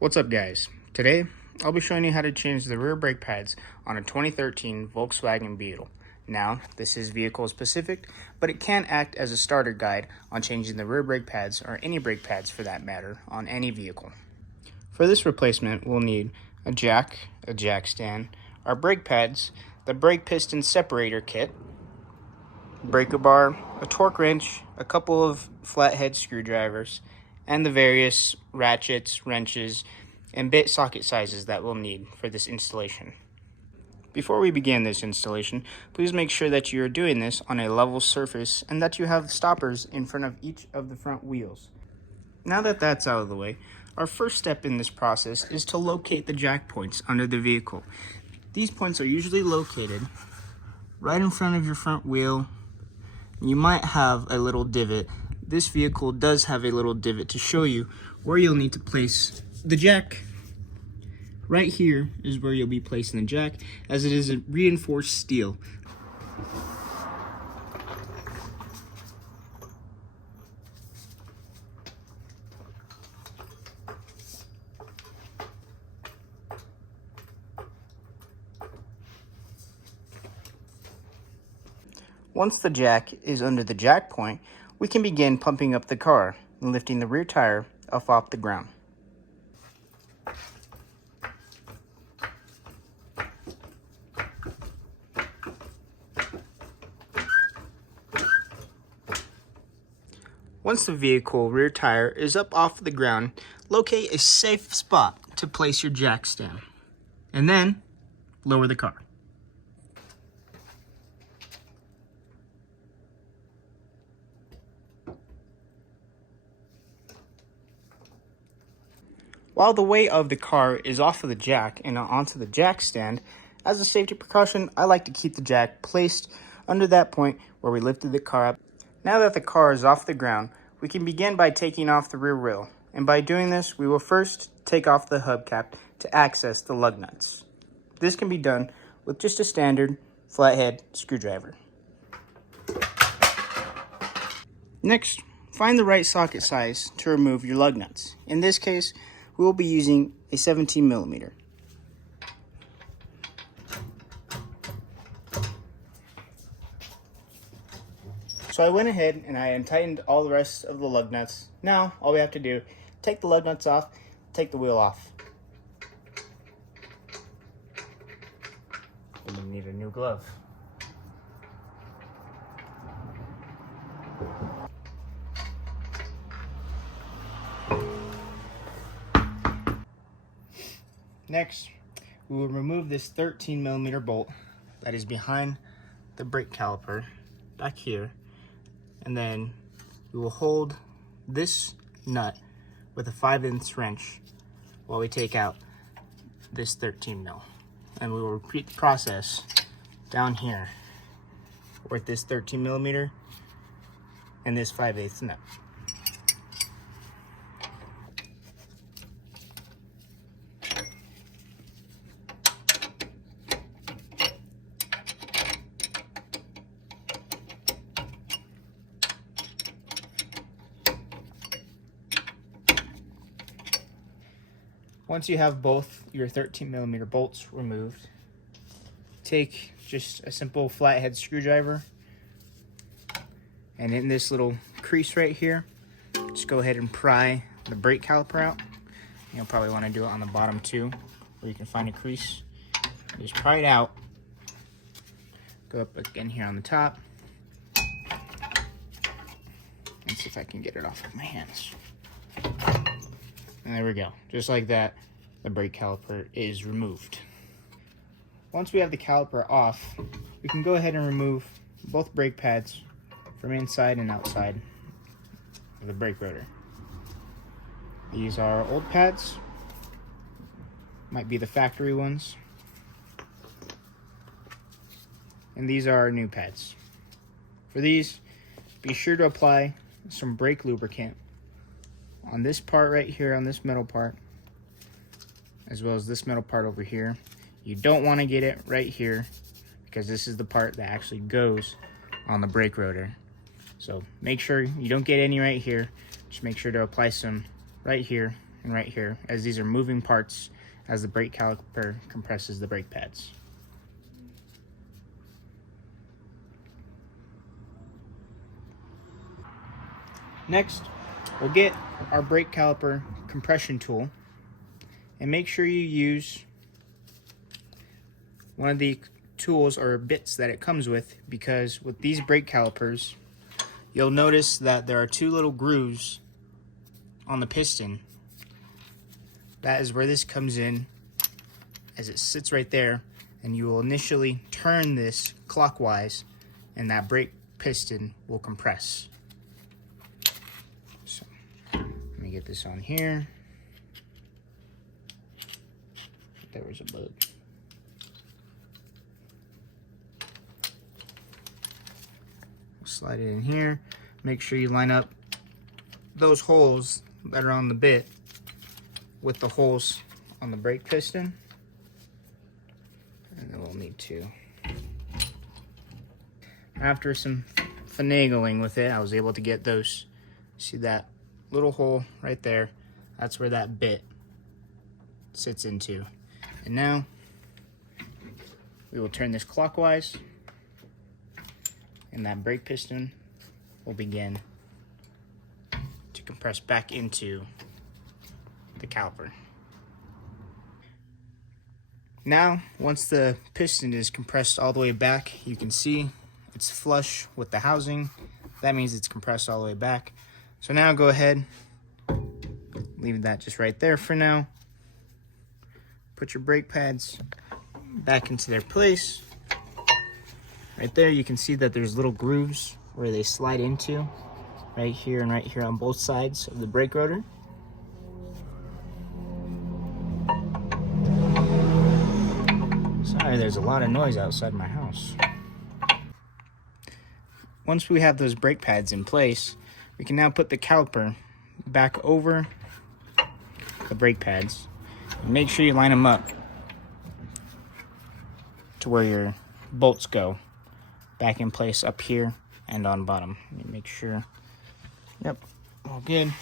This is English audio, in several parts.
What's up guys? Today I'll be showing you how to change the rear brake pads on a 2013 Volkswagen Beetle. Now this is vehicle specific, but it can act as a starter guide on changing the rear brake pads or any brake pads for that matter on any vehicle. For this replacement we'll need a jack stand, our brake pads, the brake piston separator kit, breaker bar, a torque wrench, a couple of flathead screwdrivers, and the various ratchets, wrenches, and bit socket sizes that we'll need for this installation. Before we begin this installation, please make sure that you are doing this on a level surface and that you have stoppers in front of each of the front wheels. Now that that's out of the way, our first step in this process is to locate the jack points under the vehicle. These points are usually located right in front of your front wheel. You might have a little divot. This vehicle does have a little divot to show you where you'll need to place the jack. Right here is where you'll be placing the jack, as it is a reinforced steel. Once the jack is under the jack point, we can begin pumping up the car and lifting the rear tire up off the ground. Once the vehicle rear tire is up off the ground, locate a safe spot to place your jack stand, and then lower the car. While the weight of the car is off of the jack and onto the jack stand, as a safety precaution, I like to keep the jack placed under that point where we lifted the car up. Now that the car is off the ground, we can begin by taking off the rear wheel. And by doing this, we will first take off the hubcap to access the lug nuts. This can be done with just a standard flathead screwdriver. Next, find the right socket size to remove your lug nuts. In this case, we will be using a 17 millimeter. So I went ahead and I untightened all the rest of the lug nuts. Now all we have to do, take the lug nuts off, take the wheel off. And you need a new glove. Next, we will remove this 13 millimeter bolt that is behind the brake caliper back here, and then we will hold this nut with a 5/8 wrench while we take out this 13 mil, and we will repeat the process down here with this 13 millimeter and this 5/8 nut. Once you have both your 13 millimeter bolts removed, take just a simple flathead screwdriver, and in this little crease right here, just go ahead and pry the brake caliper out. You'll probably want to do it on the bottom too, where you can find a crease. Just pry it out, go up again here on the top, and see if I can get it off of my hands. And there we go. Just like that, the brake caliper is removed. Once we have the caliper off, we can go ahead and remove both brake pads from inside and outside of the brake rotor. These are old pads, might be the factory ones, and these are our new pads. For these, be sure to apply some brake lubricant on this part right here, on this metal part, as well as this metal part over here. You don't want to get it right here because this is the part that actually goes on the brake rotor. So make sure you don't get any right here. Just make sure to apply some right here and right here, as these are moving parts as the brake caliper compresses the brake pads. Next, we'll get our brake caliper compression tool and make sure you use one of the tools or bits that it comes with, because with these brake calipers, you'll notice that there are two little grooves on the piston. That is where this comes in, as it sits right there, and you will initially turn this clockwise and that brake piston will compress. So let me get this on here. There was a bug. Slide it in here. Make sure you line up those holes that are on the bit with the holes on the brake piston. And then we'll need to. After some finagling with it, I was able to get those. See that little hole right there? That's where that bit sits into. And now we will turn this clockwise, and that brake piston will begin to compress back into the caliper. Now, once the piston is compressed all the way back, you can see it's flush with the housing. That means it's compressed all the way back. So now go ahead, leave that just right there for now. Put your brake pads back into their place. Right there, you can see that there's little grooves where they slide into, right here and right here on both sides of the brake rotor. Sorry, there's a lot of noise outside my house. Once we have those brake pads in place, we can now put the caliper back over the brake pads. And make sure you line them up to where your bolts go. Back in place up here and on bottom. Let me make sure. Yep, all good.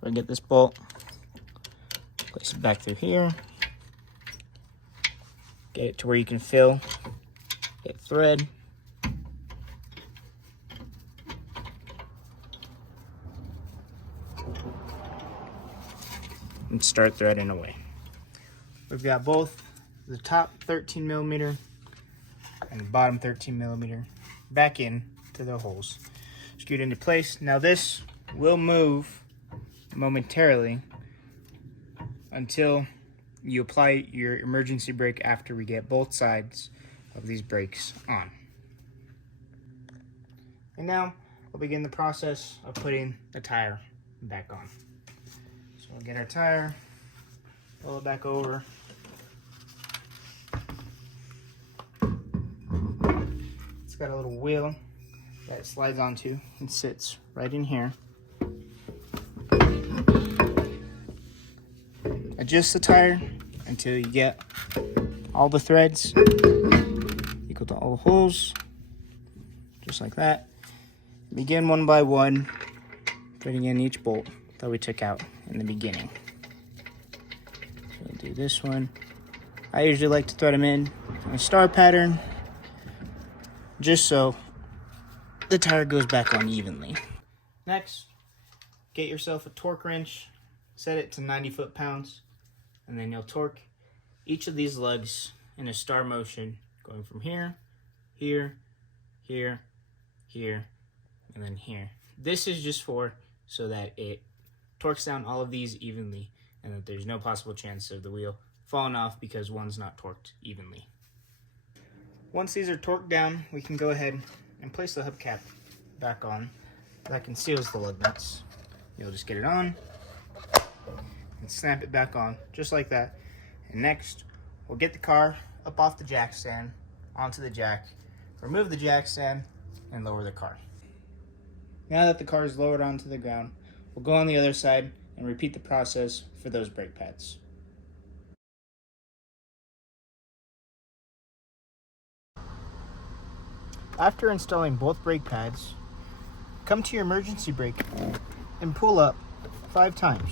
We'll get this bolt, place it back through here. Get it to where you can fill, get thread. And start threading away. We've got both the top 13 millimeter and the bottom 13 millimeter back in to the holes, screwed into place. Now this will move momentarily until you apply your emergency brake after we get both sides of these brakes on. And now we'll begin the process of putting the tire back on. So we'll get our tire, roll it back over. It's got a little wheel that it slides onto and sits right in here. Adjust the tire until you get all the threads equal to all the holes, just like that. Begin one by one, threading in each bolt that we took out in the beginning. So we'll do this one. I usually like to thread them in a star pattern, just so the tire goes back on evenly. Next, get yourself a torque wrench, set it to 90 foot-pounds, and then you'll torque each of these lugs in a star motion, going from here, here, here, here, and then here. This is just so that it torques down all of these evenly, and that there's no possible chance of the wheel falling off because one's not torqued evenly. Once these are torqued down, we can go ahead and place the hubcap back on. That conceals the lug nuts. You'll just get it on and snap it back on, just like that. And next, we'll get the car up off the jack stand, onto the jack, remove the jack stand, and lower the car. Now that the car is lowered onto the ground, we'll go on the other side and repeat the process for those brake pads. After installing both brake pads, Come to your emergency brake and pull up 5 times.